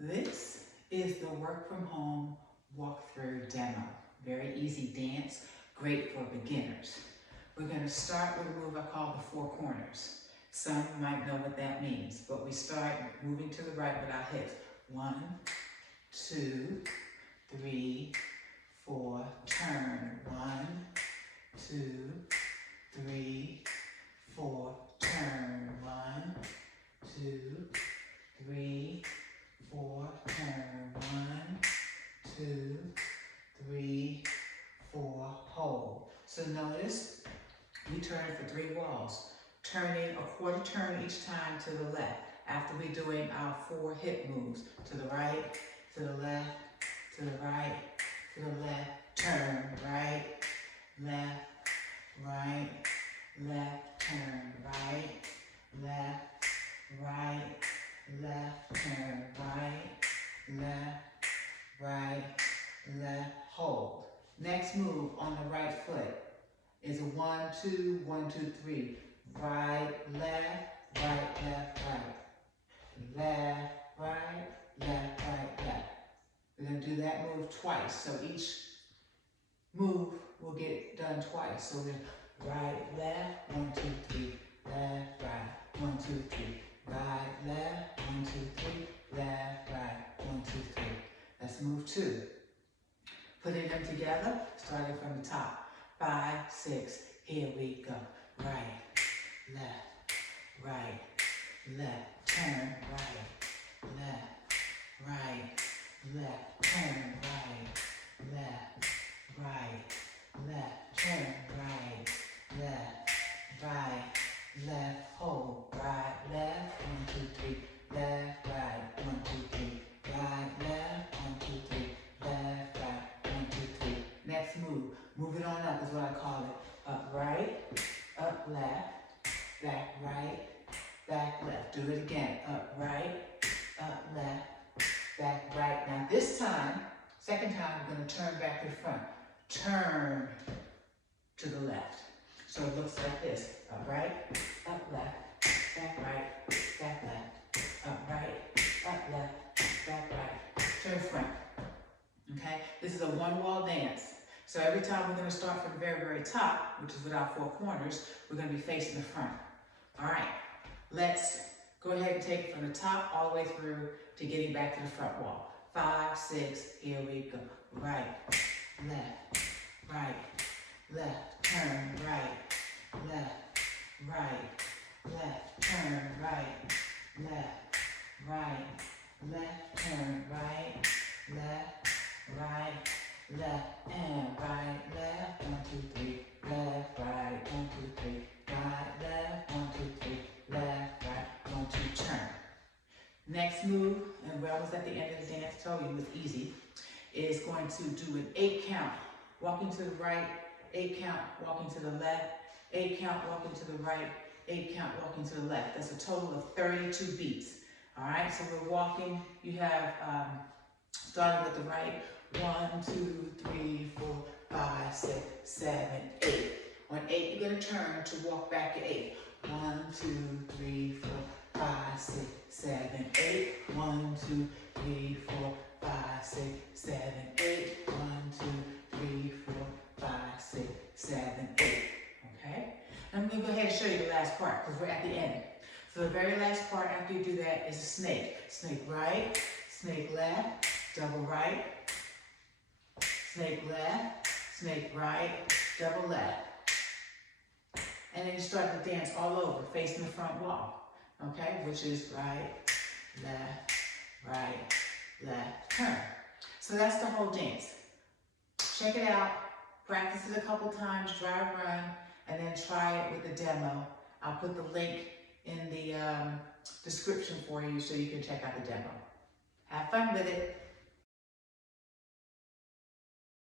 This is the work from home walkthrough demo. Very easy dance, great for beginners. We're going to start with a move I call the four corners. Some might know what that means, but we start moving to the right with our hips. 1, 2, 3, 4, turn. 1, 2, 3, 4, turn. 1, 2, 3, 4, turn. 1, 2, 3, 4, hold. So notice we turn for 3 walls, turning a quarter turn each time to the left after we're doing our 4 hip moves. To the right, to the left, to the right, to the left, turn, right, left, right, left, turn, right, left, right, left, turn, right, left, right, left, hold. Next move on the right foot is a 1, 2, 1, 2, 3. Right, left, right, left, right. Left, right, left, right, left. We're going to do that move twice. So each move will get done twice. So we're right, left, 1, 2, 3. Left, right, 1, 2, 3. Right, left, 1, 2, 3. Left, right, 1, 2, 3. Let's move 2. Putting them together, starting from the top. 5, 6, here we go. Right, left, right, left, turn, right, left, right, left, turn, right, left, right, left, turn, right, left, right, left, hold, right, left, 1, 2, 3, left, right, 1, 2, 3, right, left, 1, 2, 3, left, right, 1, 2, 3. Next move, move it on up is what I call it. Up right, up left, back right, back left. Do it again. Up right, up left, back right. Now this time, second time, we're going to turn back to the front. Turn to the left. So it looks like this. Up right, up left, back right, back left. Up right, up left, back right. Turn front. Okay? This is a one-wall dance. So every time we're going to start from the very, very top, which is with our 4 corners, we're going to be facing the front. All right, let's go ahead and take it from the top all the way through to getting back to the front wall. 5, 6, here we go. Right, left, right, left, turn, right, left, right, left, turn, right, left, right, left, turn, right, left, right, left, and right, left, 1, 2, 3, left, right, 1, 2, 3, right, left, 1, 2, 3, left, right, 1, 2, turn. Next move, and we're almost at the end of the dance, I told you it was easy, is going to do an 8 count. Walking to the right, 8 count, walking to the left, 8 count, walking to the right, 8 count, walking to the left. That's a total of 32 beats. All right, so we're walking, you have, starting with the right, 1, 2, 3, 4, 5, 6, 7, 8. On 8, you're going to turn to walk back to 8. 1, 2, 3, 4, 5, 6, 7, 8. 1, 2, 3, 4, 5, 6, 7, 8. 1, 2, 3, 4, 5, 6, 7, 8. Okay? I'm going to go ahead and show you the last part because we're at the end. So the very last part after you do that is a snake. Snake right, snake left, double right, snake left, snake right, double left. And then you start the dance all over, facing the front wall, okay? Which is right, left, turn. So that's the whole dance. Check it out, practice it a couple times, dry run, and then try it with the demo. I'll put the link in the description for you so you can check out the demo. Have fun with it.